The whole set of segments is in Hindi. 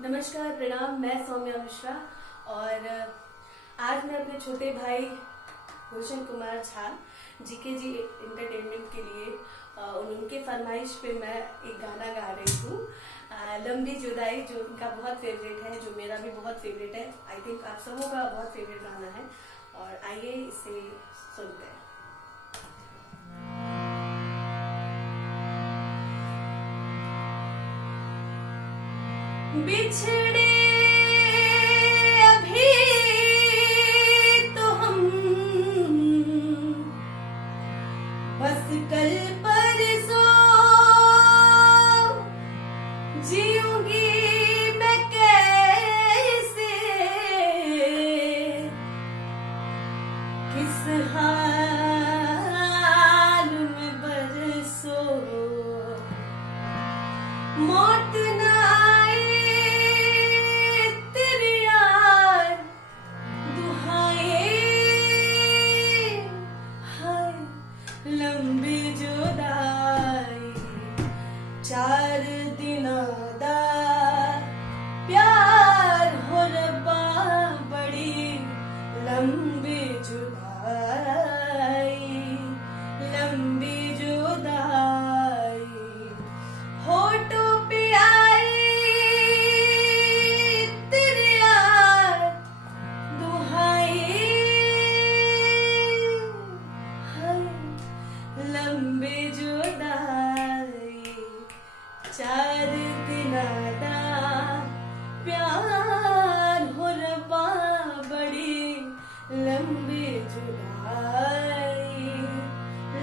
नमस्कार, प्रणाम। मैं सौम्या मिश्रा और आज मैं अपने छोटे भाई भूषण कुमार झा जीके जी एंटरटेनमेंट के लिए उनके फरमाइश पे मैं एक गाना गा रही हूँ, लंबी जुदाई, जो उनका बहुत फेवरेट है, जो मेरा भी बहुत फेवरेट है। आई थिंक आप सबों का बहुत फेवरेट गाना है और आइए इसे सुनते हैं। बिछड़े अभी तो हम बस कल परसों जीऊंगी मैं कैसे, किस हाल में बरसों मौत ना लंबी जुदाई, 4 दिनों दा प्यार हो रब्बा, बड़ी लंबी जुदाई, लंबी जुदाई। होठों पे आई तेरे यार दुहाई, लंबी जुदाई, 4 दिनों दा प्यार हो रब्बा, बड़ी लंबी जुदाई,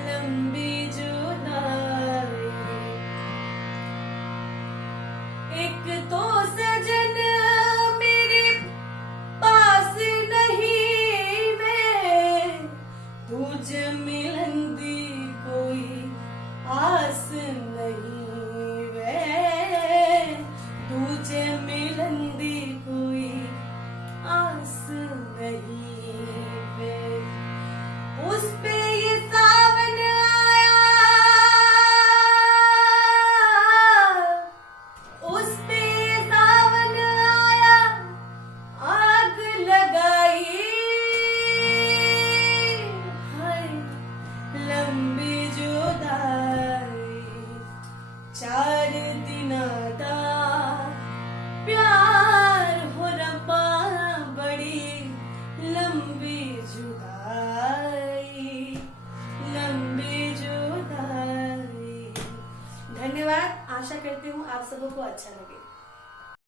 लंबी जुदाई। एक तो सजन मेरे पास नहीं वे, तुझे मिलन दी कोई आस नहीं वे, तुझे मिलन दी कोई आस नहीं वे। उस पे ये सावन आया, उस पे ये सावन आया, आग लगाई, लंबी जुदाई, 4 दिनों दा प्यार हो रब्बा, बड़ी लंबी जुदाई, लंबी जुदाई। धन्यवाद। आशा करती हूँ आप सबों को अच्छा लगे।